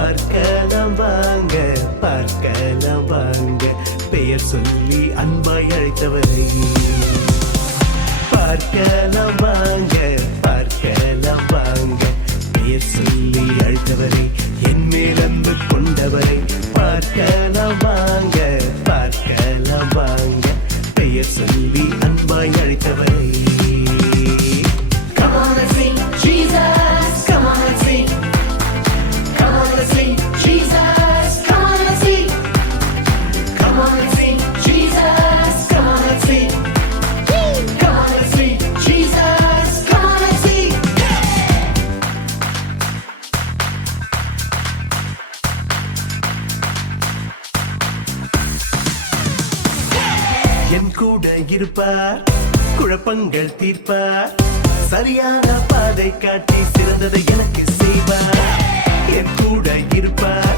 பார்க்கலாம் வாங்க, பார்க்கலாம் வாங்க, பெயர் சொல்லி அன்பாய் அழைத்தவரை. பார்க்கலாம் வாங்க, பார்க்கலாம் வாங்க, பெயர் சொல்லி அழைத்தவரை, என் மேல் அன்பு கொண்டவரை. பார்க்கலாம் வாங்க, பார்க்கலாம் வாங்க, பெயர் சொல்லி அன்பாய் அழைத்தவரை. Come on, let's sing Jesus. Come on, let's sing. Come on, let's sing Jesus. Come on, let's sing. Come on, let's sing Jesus. Come on, let's sing. Come on, let's sing Jesus. Come on, let's sing. என் கூட இருப்பார், குழப்பங்கள் தீர்ப்பார், சரியான பாதை காட்டி சிறந்ததை எனக்கு செய்வார். என் கூட இருப்பார்,